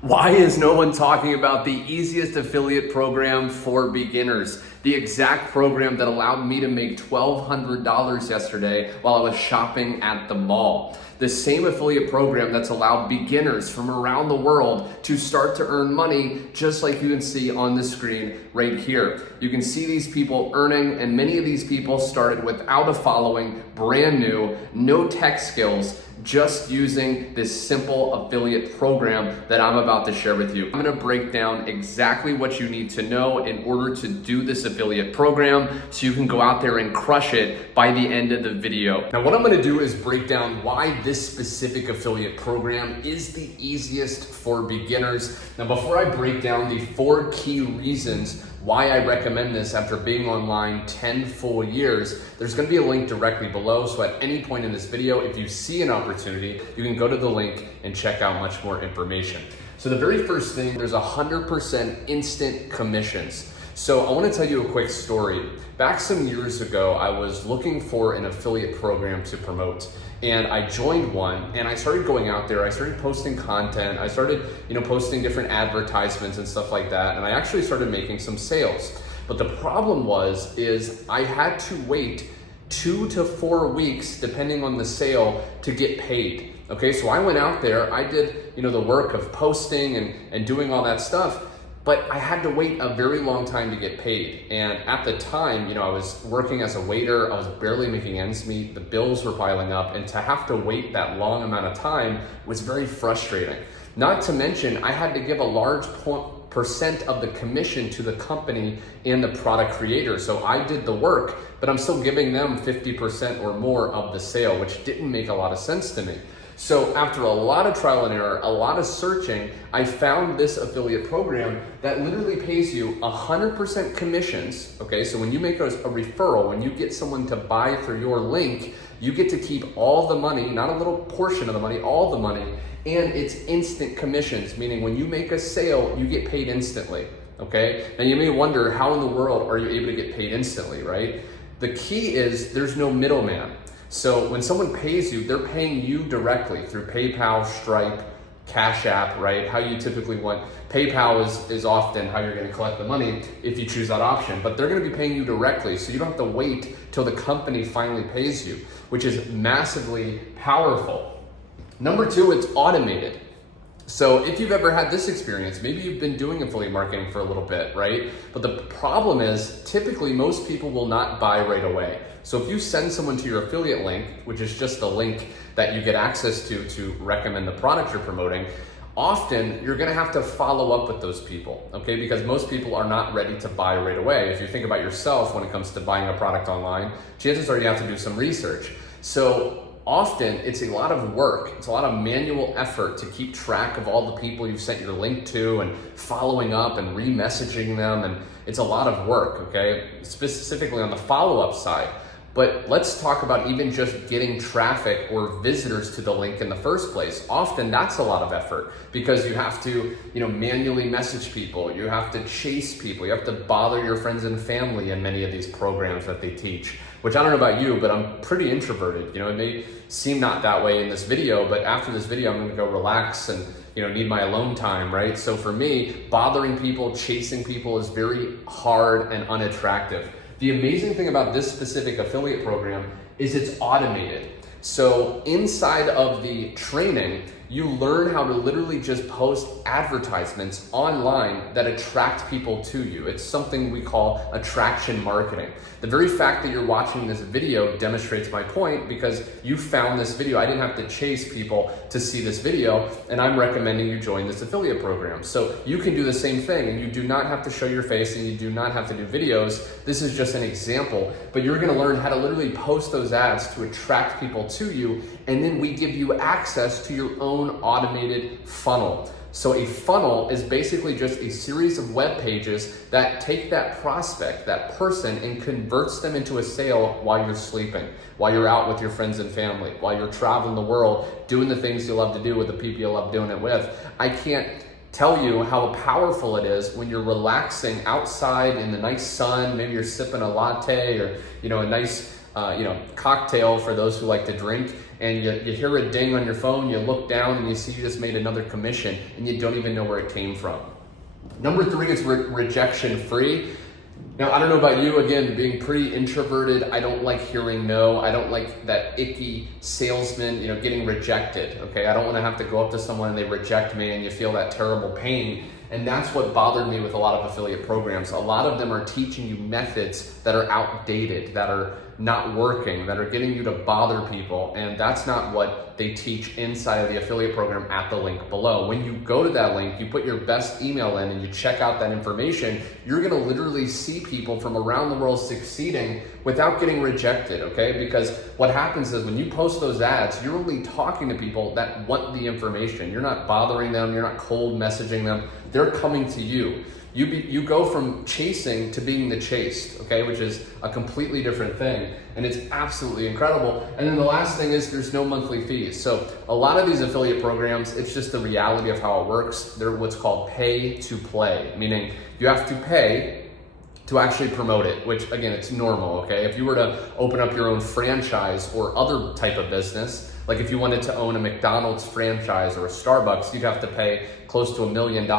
Why is no one talking about the easiest affiliate program for beginners? The exact program that allowed me to make $1,200 yesterday while I was shopping at the mall. The same affiliate program that's allowed beginners from around the world to start to earn money, just like you can see on the screen right here. You can see these people earning, and many of these people started without a following, brand new, no tech skills, just using this simple affiliate program that I'm about to share with you. I'm gonna break down exactly what you need to know in order to do this affiliate program so you can go out there and crush it by the end of the video. Now, what I'm gonna do is break down why this specific affiliate program is the easiest for beginners. Now, before I break down the 4 key reasons why I recommend this after being online 10 full years, there's gonna be a link directly below. So at any point in this video, if you see an opportunity, you can go to the link and check out much more information. So the very first thing, there's 100% instant commissions. So I wanna tell you a quick story. Back some years ago, I was looking for an affiliate program to promote. And I joined one and I started going out there, I started posting content, I started posting different advertisements and stuff like that, and I actually started making some sales. But the problem is I had to wait 2 to 4 weeks, depending on the sale, to get paid. Okay, so I went out there, I did the work of posting and doing all that stuff, but I had to wait a very long time to get paid. And at the time, I was working as a waiter, I was barely making ends meet, the bills were piling up, and to have to wait that long amount of time was very frustrating. Not to mention, I had to give a large percent of the commission to the company and the product creator. So I did the work, but I'm still giving them 50% or more of the sale, which didn't make a lot of sense to me. So after a lot of trial and error, a lot of searching, I found this affiliate program that literally pays you 100% commissions. Okay, so when you make a referral, when you get someone to buy through your link, you get to keep all the money, not a little portion of the money, all the money, and it's instant commissions, meaning when you make a sale, you get paid instantly. Okay, now you may wonder, how in the world are you able to get paid instantly, right? The key is there's no middleman. So when someone pays you, they're paying you directly through PayPal, Stripe, Cash App, right? How you typically want. PayPal is often how you're gonna collect the money if you choose that option, but they're gonna be paying you directly, so you don't have to wait till the company finally pays you, which is massively powerful. Number 2, it's automated. So if you've ever had this experience, maybe you've been doing affiliate marketing for a little bit, right? But the problem is, typically most people will not buy right away. So if you send someone to your affiliate link, which is just the link that you get access to recommend the product you're promoting, often you're gonna have to follow up with those people, okay? Because most people are not ready to buy right away. If you think about yourself when it comes to buying a product online, chances are you have to do some research. So often it's a lot of work, it's a lot of manual effort to keep track of all the people you've sent your link to and following up and re-messaging them, and it's a lot of work, okay? Specifically on the follow-up side. But let's talk about even just getting traffic or visitors to the link in the first place. Often that's a lot of effort because you have to, manually message people, you have to chase people, you have to bother your friends and family in many of these programs that they teach, which I don't know about you, but I'm pretty introverted. It may seem not that way in this video, but after this video, I'm gonna go relax and need my alone time, right? So for me, bothering people, chasing people is very hard and unattractive. The amazing thing about this specific affiliate program is it's automated. So inside of the training, you learn how to literally just post advertisements online that attract people to you. It's something we call attraction marketing. The very fact that you're watching this video demonstrates my point because you found this video. I didn't have to chase people to see this video, and I'm recommending you join this affiliate program. So you can do the same thing, and you do not have to show your face and you do not have to do videos. This is just an example, but you're gonna learn how to literally post those ads to attract people to you, and then we give you access to your own automated funnel. So a funnel is basically just a series of web pages that take that prospect, that person, and converts them into a sale while you're sleeping, while you're out with your friends and family, while you're traveling the world, doing the things you love to do with the people you love doing it with. I can't tell you how powerful it is when you're relaxing outside in the nice sun, maybe you're sipping a latte or a nice cocktail for those who like to drink, and you hear a ding on your phone, you look down and you see you just made another commission and you don't even know where it came from. Number 3 is rejection free. Now, I don't know about you, again, being pretty introverted, I don't like hearing no. I don't like that icky salesman, getting rejected, okay? I don't want to have to go up to someone and they reject me and you feel that terrible pain. And that's what bothered me with a lot of affiliate programs. A lot of them are teaching you methods that are outdated, that are not working, that are getting you to bother people. And that's not what they teach inside of the affiliate program at the link below. When you go to that link, you put your best email in and you check out that information, you're gonna literally see people from around the world succeeding without getting rejected, okay? Because what happens is when you post those ads, you're only talking to people that want the information. You're not bothering them, you're not cold messaging them. They're coming to you. You go from chasing to being the chased, okay, which is a completely different thing, and it's absolutely incredible. And then the last thing is there's no monthly fees. So a lot of these affiliate programs, it's just the reality of how it works. They're what's called pay to play, meaning you have to pay to actually promote it, which again, it's normal, okay? If you were to open up your own franchise or other type of business, like if you wanted to own a McDonald's franchise or a Starbucks, you'd have to pay close to $1 million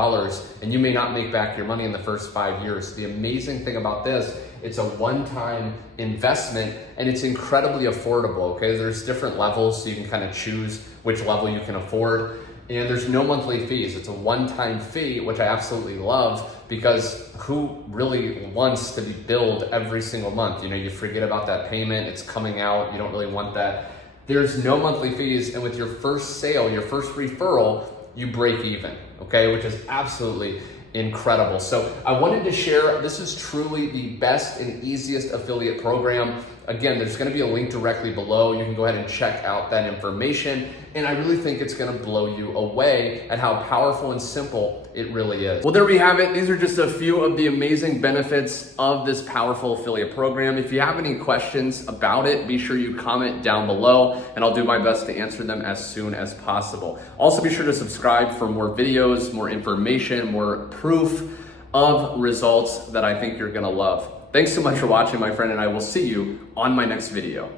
and you may not make back your money in the first 5 years. The amazing thing about this, it's a one-time investment and it's incredibly affordable, okay? There's different levels so you can kind of choose which level you can afford. And there's no monthly fees. It's a one-time fee, which I absolutely love because who really wants to be billed every single month? You forget about that payment, it's coming out, you don't really want that. There's no monthly fees, and with your first sale, your first referral, you break even, okay? Which is absolutely incredible. So I wanted to share, this is truly the best and easiest affiliate program. Again, there's gonna be a link directly below. You can go ahead and check out that information. And I really think it's gonna blow you away at how powerful and simple it really is. Well, there we have it. These are just a few of the amazing benefits of this powerful affiliate program. If you have any questions about it, be sure you comment down below and I'll do my best to answer them as soon as possible. Also, be sure to subscribe for more videos, more information, more proof of results that I think you're gonna love. Thanks so much for watching, my friend, and I will see you on my next video.